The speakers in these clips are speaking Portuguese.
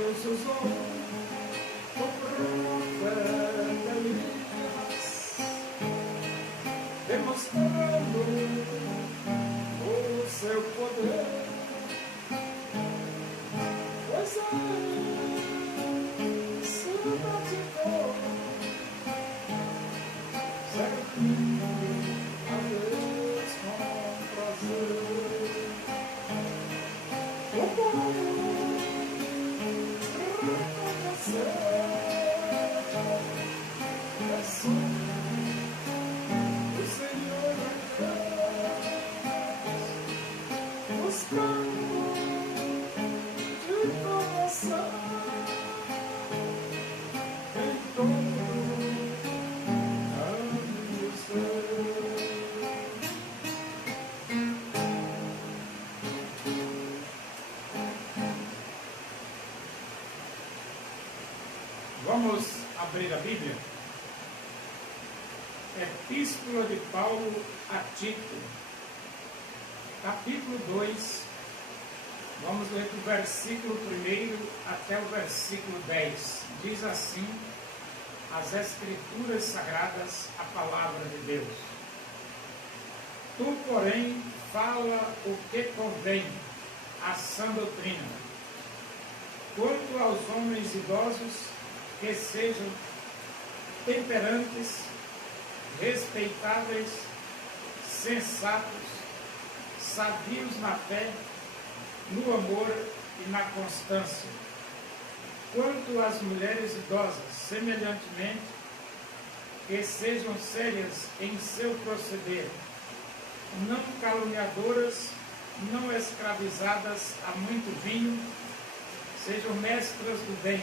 Deus usou o profeta Elias, demonstrando o seu poder. Pois ele se praticou servindo a Deus com prazer. O povo reconheceu o Senhor é Deus, buscando de coração em todo o céu. Vamos abrir a Bíblia. Epístola de Paulo a Tito, capítulo 2, vamos ler do versículo 1 até o versículo 10. Diz assim as Escrituras Sagradas, a palavra de Deus. Tu, porém, fala o que convém à sã doutrina. Quanto aos homens idosos, que sejam temperantes, respeitáveis, sensatos, sadios na fé, no amor e na constância. Quanto às mulheres idosas, semelhantemente, que sejam sérias em seu proceder, não caluniadoras, não escravizadas a muito vinho, sejam mestras do bem,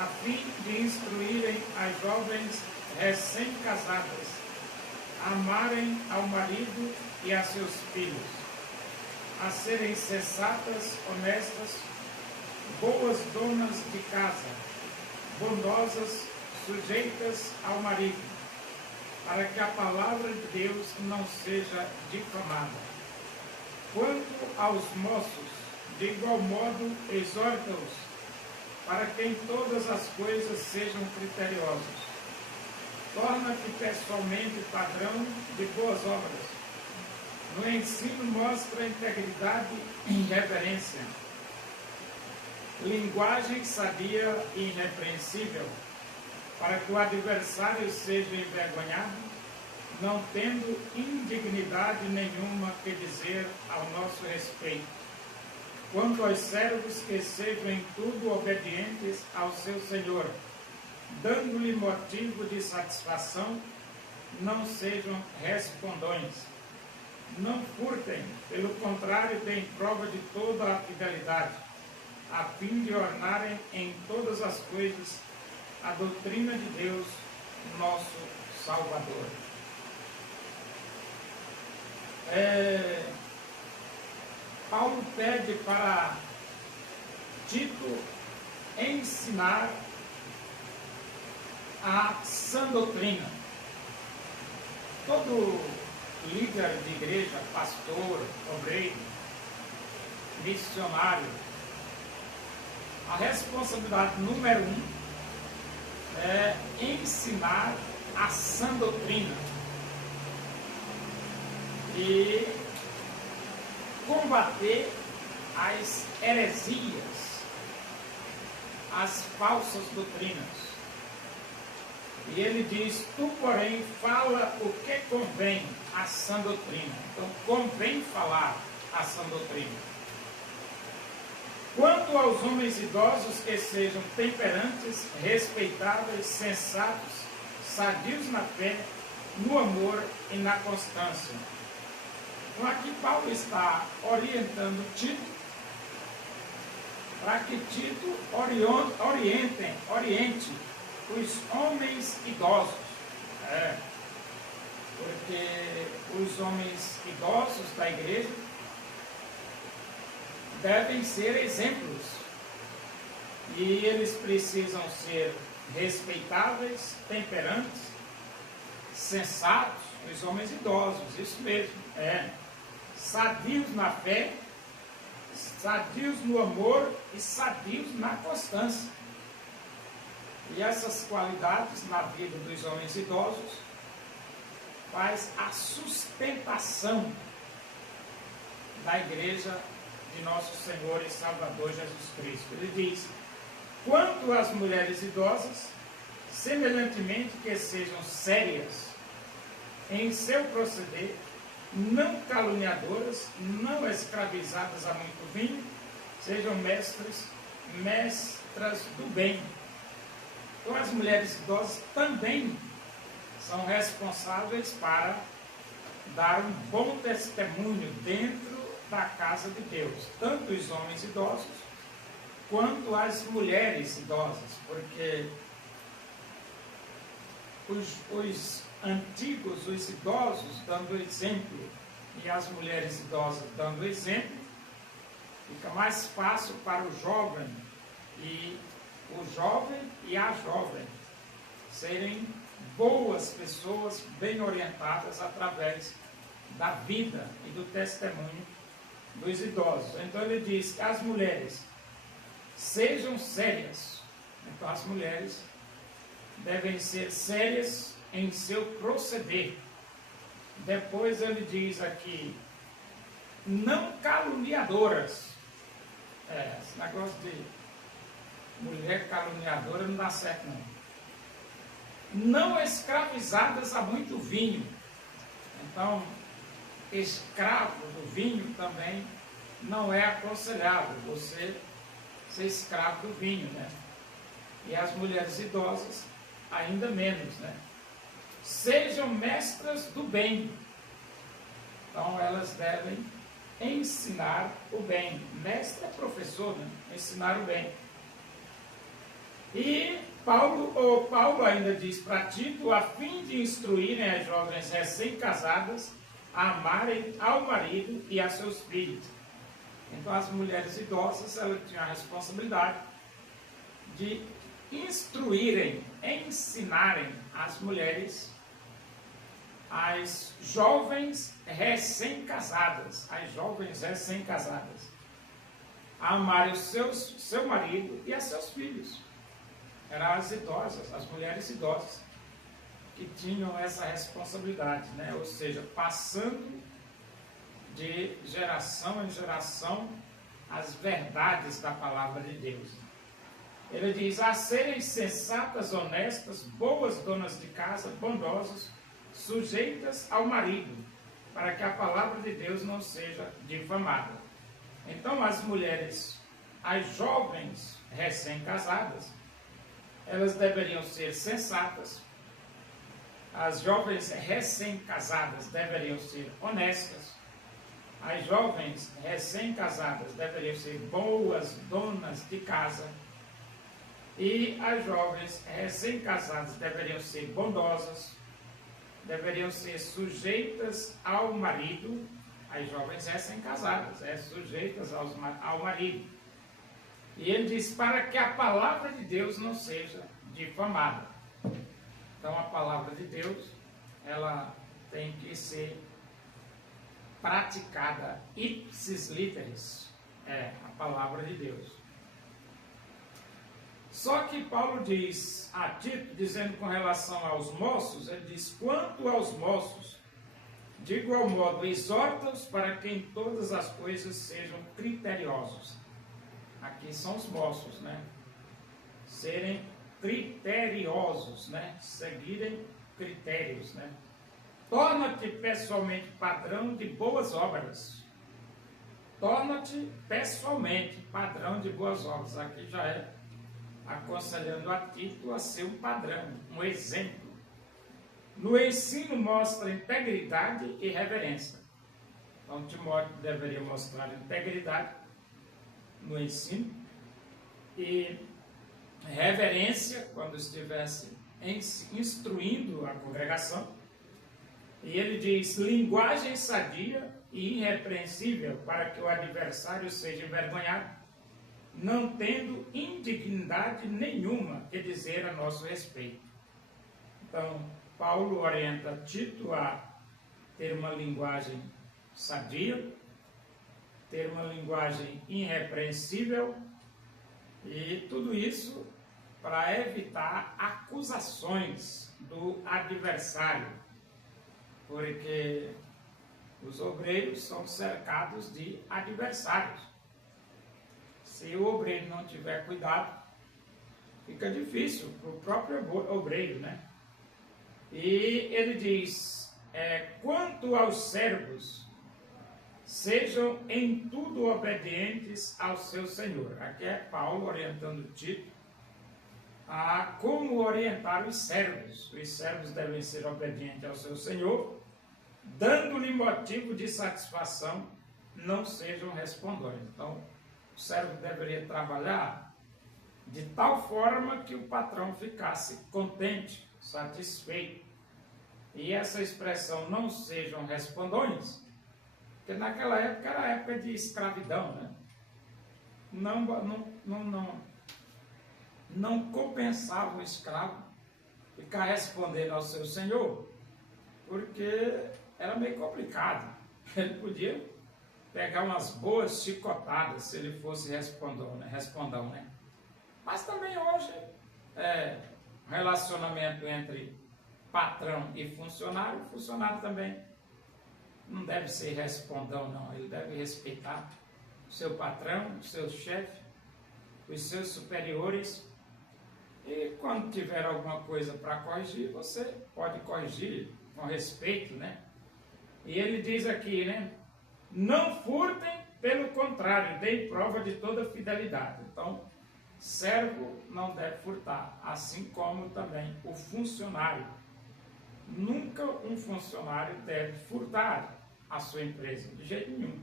a fim de instruírem as jovens recém-casadas, a amarem ao marido e a seus filhos, a serem sensatas, honestas, boas donas de casa, bondosas, sujeitas ao marido, para que a palavra de Deus não seja difamada. Quanto aos moços, de igual modo, exorta-os, para que em todas as coisas sejam criteriosos. Torna-te pessoalmente padrão de boas obras. No ensino mostra integridade e reverência, linguagem sadia e irrepreensível, para que o adversário seja envergonhado, não tendo indignidade nenhuma que dizer ao nosso respeito. Quanto aos servos, que sejam em tudo obedientes ao seu Senhor, dando-lhe motivo de satisfação, não sejam respondões. Não furtem, pelo contrário, deem prova de toda a fidelidade, a fim de ornarem em todas as coisas a doutrina de Deus, nosso Salvador. Paulo pede para Tito ensinar a sã doutrina. Todo líder de igreja, pastor, obreiro, missionário, a responsabilidade número 1 é ensinar a sã doutrina e combater as heresias, as falsas doutrinas. E ele diz: tu, porém, fala o que convém à sã doutrina. Então, convém falar a sã doutrina. Quanto aos homens idosos, que sejam temperantes, respeitáveis, sensatos, sadios na fé, no amor e na constância. Então, aqui Paulo está orientando Tito para que Tito oriente os homens idosos. Porque os homens idosos da igreja devem ser exemplos. E eles precisam ser respeitáveis, temperantes, sensatos, os homens idosos, isso mesmo, sadios na fé, sadios no amor e sadios na constância. E essas qualidades na vida dos homens idosos faz a sustentação da igreja de nosso Senhor e Salvador Jesus Cristo. Ele diz: quanto às mulheres idosas, semelhantemente que sejam sérias em seu proceder, não caluniadoras, não escravizadas a muito vinho, sejam mestras do bem. Então as mulheres idosas também são responsáveis para dar um bom testemunho dentro da casa de Deus, tanto os homens idosos quanto as mulheres idosas, porque os antigos, os idosos dando exemplo e as mulheres idosas dando exemplo, fica mais fácil para o jovem e a jovem serem boas pessoas bem orientadas através da vida e do testemunho dos idosos. Então ele diz que as mulheres sejam sérias. Então as mulheres devem ser sérias em seu proceder. Depois ele diz aqui, não caluniadoras. Esse negócio de mulher caluniadora não dá certo não. Não escravizadas a muito vinho. Então, escravo do vinho também não é aconselhável você ser escravo do vinho, né? E as mulheres idosas ainda menos, né? Sejam mestras do bem. Então elas devem ensinar o bem. Mestre é professor, né? Ensinar o bem. E Paulo ainda diz para Tito, a fim de instruírem as jovens recém-casadas a amarem ao marido e a seus filhos. Então as mulheres idosas, elas tinham a responsabilidade de instruírem, ensinarem as mulheres, as jovens recém-casadas, a amarem seu marido e a seus filhos. Eram as idosas, as mulheres idosas, que tinham essa responsabilidade, né? Ou seja, passando de geração em geração as verdades da palavra de Deus. Ele diz, a serem sensatas, honestas, boas donas de casa, bondosas, sujeitas ao marido, para que a palavra de Deus não seja difamada. Então as mulheres, as jovens recém-casadas, elas deveriam ser sensatas, as jovens recém-casadas deveriam ser honestas, as jovens recém-casadas deveriam ser boas donas de casa, e as jovens recém-casadas deveriam ser bondosas, deveriam ser sujeitas ao marido, as jovens recém-casadas, sujeitas ao marido. E ele diz, para que a palavra de Deus não seja difamada. Então a palavra de Deus, ela tem que ser praticada ipsis literis, a palavra de Deus. Só que Paulo diz a Tito, dizendo com relação aos moços, ele diz, quanto aos moços, de igual modo, exorta-os para que em todas as coisas sejam criteriosos. Aqui são os moços, né? Serem criteriosos, né? Seguirem critérios, né? Torna-te pessoalmente padrão de boas obras. Torna-te pessoalmente padrão de boas obras. Aqui já é aconselhando a Tito a ser um padrão, um exemplo. No ensino mostra integridade e reverência. Então Timóteo deveria mostrar integridade no ensino e reverência quando estivesse instruindo a congregação. E ele diz, linguagem sadia e irrepreensível, para que o adversário seja envergonhado, não tendo indignidade nenhuma que dizer a nosso respeito. Então, Paulo orienta Tito a ter uma linguagem sadia, ter uma linguagem irrepreensível, e tudo isso para evitar acusações do adversário, porque os obreiros são cercados de adversários. Se o obreiro não tiver cuidado, fica difícil para o próprio obreiro, né? E ele diz, quanto aos servos, sejam em tudo obedientes ao seu Senhor. Aqui é Paulo orientando Tito a como orientar os servos. Os servos devem ser obedientes ao seu Senhor, dando-lhe motivo de satisfação, não sejam respondões. Então, o servo deveria trabalhar de tal forma que o patrão ficasse contente, satisfeito. E essa expressão, não sejam respondões, porque naquela época era a época de escravidão, né? Não compensava o escravo ficar respondendo ao seu senhor, porque era meio complicado. Ele podia pegar umas boas chicotadas se ele fosse respondão, né? Mas também hoje, relacionamento entre patrão e funcionário, o funcionário também não deve ser respondão, não. Ele deve respeitar o seu patrão, o seu chefe, os seus superiores. E quando tiver alguma coisa para corrigir, você pode corrigir com respeito, né? E ele diz aqui, né? Não furtem, pelo contrário, deem prova de toda fidelidade. Então, servo não deve furtar, assim como também o funcionário. Nunca um funcionário deve furtar a sua empresa, de jeito nenhum.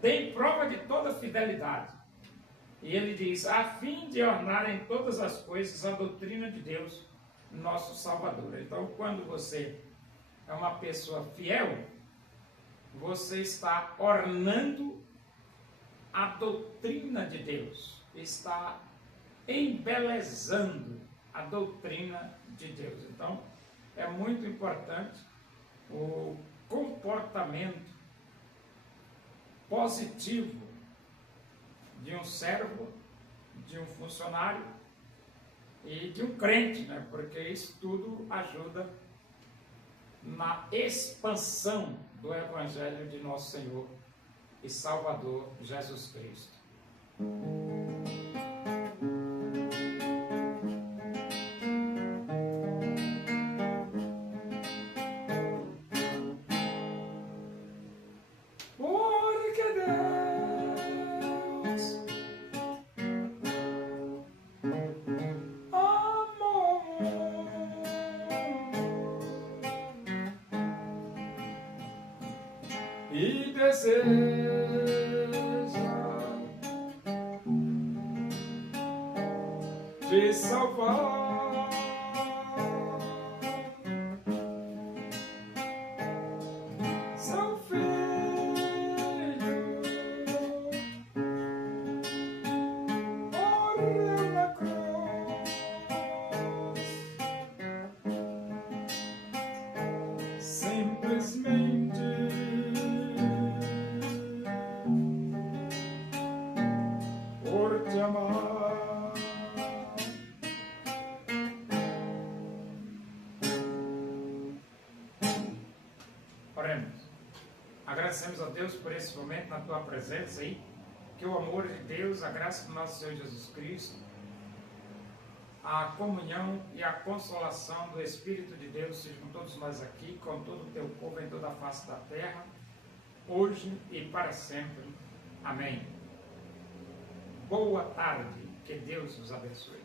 Deem prova de toda fidelidade. E ele diz, a fim de ornar em todas as coisas a doutrina de Deus, nosso Salvador. Então, quando você é uma pessoa fiel, você está ornando a doutrina de Deus, está embelezando a doutrina de Deus. Então, é muito importante o comportamento positivo de um servo, de um funcionário e de um crente, né? Porque isso tudo ajuda na expansão do Evangelho de nosso Senhor e Salvador Jesus Cristo. Porque Deus amou e deseja te salvar. Seu Filho morreu na cruz, simplesmente por te amar. Oremos. Agradecemos a Deus por esse momento na tua presença aí, que o amor de Deus, a graça do nosso Senhor Jesus Cristo, a comunhão e a consolação do Espírito de Deus sejam com todos nós aqui, com todo o teu povo em toda a face da terra, hoje e para sempre. Amém. Boa tarde, que Deus os abençoe.